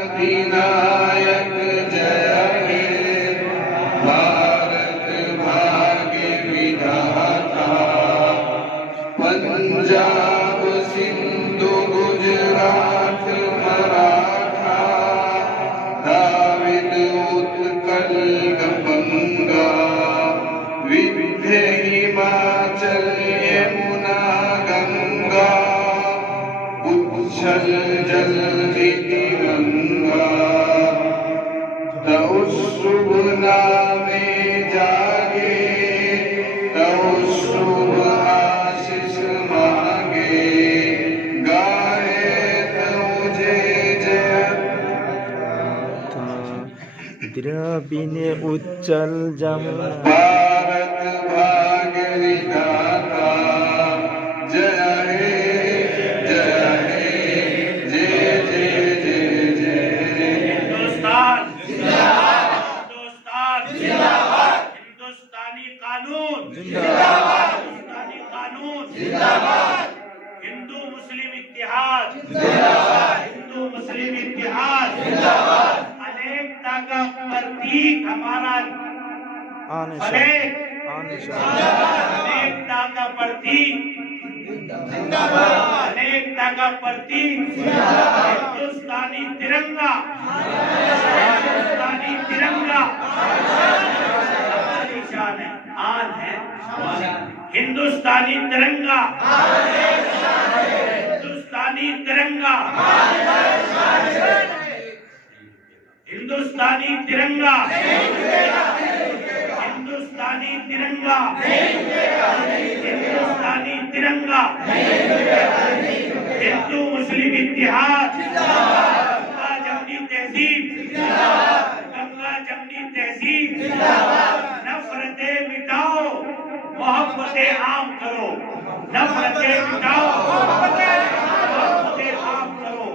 अधिनायक जय हे भारत भाग्य विधाता, पंजाब सिंधु गुजरात मराठा, द्राविड उत्कल गंगा, विंध्य हिमाचल यमुना गंगा, उच्छल जलधि तिरंगा, तव शुभ नामे जागे, तव शुभ आशीष मांगे, गाए तव जय जय। द्रविणे उच्चल जमुना भारत भाग्य विधाता, जय हे जय हे जय जय जय जय जय। हिंदुस्तान जिंदाबाद, हिंदुस्तान जिंदाबाद, हिंदुस्तानी कानून जिंदाबाद, हिंदुस्तानी कानून जिंदाबाद, हिंदू मुस्लिम इत्तेहाद जिंदाबाद, हिंदू मुस्लिम इत्तेहाद जिंदाबाद, अनेकता का प्रतीक हमारा अनेकता का प्रतीक जिंदाबाद, अनेकता का प्रतीक हिंदुस्तानी तिरंगा, हिंदुस्तानी तिरंगा हमारी शान है, आन है हिंदुस्तानी तिरंगा, हिंदुस्तानी तिरंगा, हिंदुस्तानी तिरंगा, हिंदुस्तानी तिरंगा, हिंदुस्तानी तिरंगा, हिंदू मुस्लिम इत्तेहाद, गंगा जमनी तहजीब, गंगा जमनी तहजीब, नफरतें मिटाओ, मोहब्बतें आम करो, नफरतें मिटाओ, मोहब्बतें आम करो।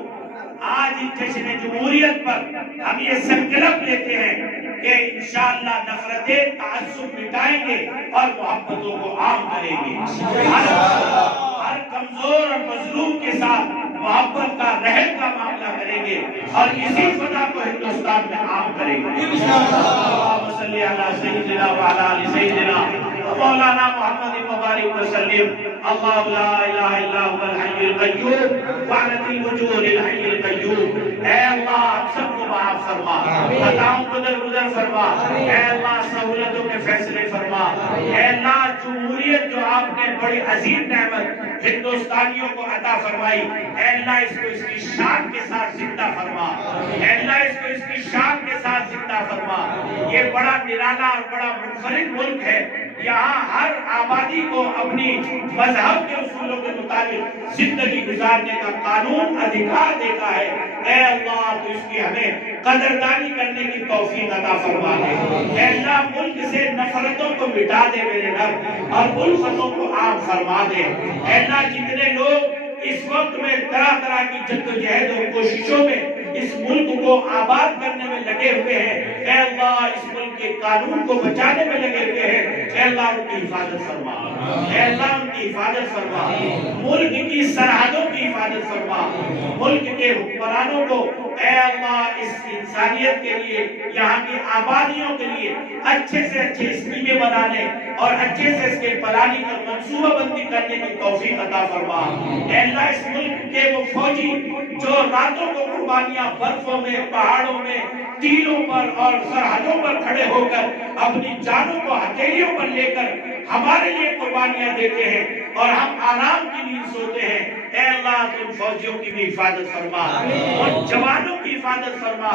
आज इस जश्न जमहूरियत पर हम ये संकल्प लेते हैं कि इंशाअल्लाह नफरतें ताज्जुब मिटाएंगे और मोहब्बतों को आम करेंगे। हर कमजोर और मजलूम के साथ मोहब्बत का रहम का मामला करेंगे और इसी फतह को हिंदुस्तान में आम करेंगे। अल्लाहुम्मा सल्ली अला सय्यिदिना व अला आलि सय्यिदिना मौलाना मुहम्मद मुबारक वसल्लम। अल्लाहु ला इलाहा इल्ला हुवल हय्युल क़य्यूम वअनतिल वजूहिल हय्युल क़य्यूम। ऐ अल्लाह हम सबको माफ फरमा, खताओं को दरगुजर फरमा, ऐ अल्लाह सहूलतों के फैसले फरमा, ऐ अल्लाह जमहूरियत जो आपने बड़ी अजीम नेमत हिंदुस्तानियों को अता फरमाई, ऐ अल्लाह इसको इसकी शान के साथ जिंदा फरमा, ऐ अल्लाह इसको इसकी शान के साथ जिंदा फरमा। ये बड़ा निराला और बड़ा मुनफरिद मुल्क है, यहाँ हर आबादी को अपनी मजहब के उसूलों के मुताबिक जिंदगी गुजारने का कानून अधिकार देता है। ऐ अल्लाह तो इसकी हमें कदरदानी करने की तौफीक अता फरमा दे। ऐ अल्लाह मुल्क से नफरतों को मिटा दे मेरे रब और उल्फतों को आम फरमा दे। ऐ अल्लाह जितने लोग इस वक्त में तरह तरह की जद्दोजहद और कोशिशों में इस मुल्क को आबाद करने में लगे हुए हैं, ऐ अल्लाह इस मुल्क के कानून को बचाने में लगे हुए हैं, ऐ अल्लाह उनकी हिफाजत फरमा, ऐ अल्लाह उनकी हिफाजत फरमा, मुल्क की सरहदों की हिफाजत फरमा, मुल्क के हुक्मरानों को ऐ अल्लाह इस इंसानियत के लिए, यहाँ की आबादियों के लिए अच्छे से अच्छे स्कीमें बनाने और अच्छे से इसके प्लानिंग और मंसूबाबंदी करने की तौफीक अता फरमा। ऐ अल्लाह इस मुल्क के वो फौजी जो रातों को कुर्बानियां बर्फों में, पहाड़ों में, टीलों पर और सरहदों पर खड़े होकर अपनी जानों को हथेलियों पर लेकर हमारे लिए कुर्बानियां देते हैं और हम आराम की नींद सोते हैं, ऐ अल्लाह उन फौजियों की भी हिफाजत फरमा, उन जवानों की हिफाजत फरमा,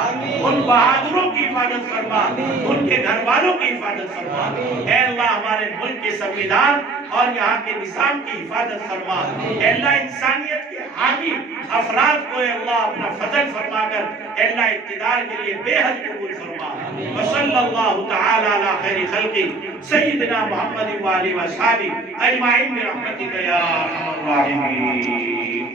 उन बहादुरों की हिफाजत फरमा, उनके घर वालों की हिफाजत फरमा। ऐ अल्लाह हमारे मुल्क के संविधान और यहाँ के निजाम की हिफाजत फरमा। ऐ अल्लाह इंसानियत के हामी अफराद को अल्लाह अपना फजल फरमाकर अल्लाह इक़्तिदार के लिए बेहद कबूल फरमा। वसल्लल्लाहु तआला अला खैरि खल्क़ि सय्यिदिना मुहम्मद व आलिहि व अस्हाबिहि अजमाइन बिरहमतिका या अरहमर राहिमीन।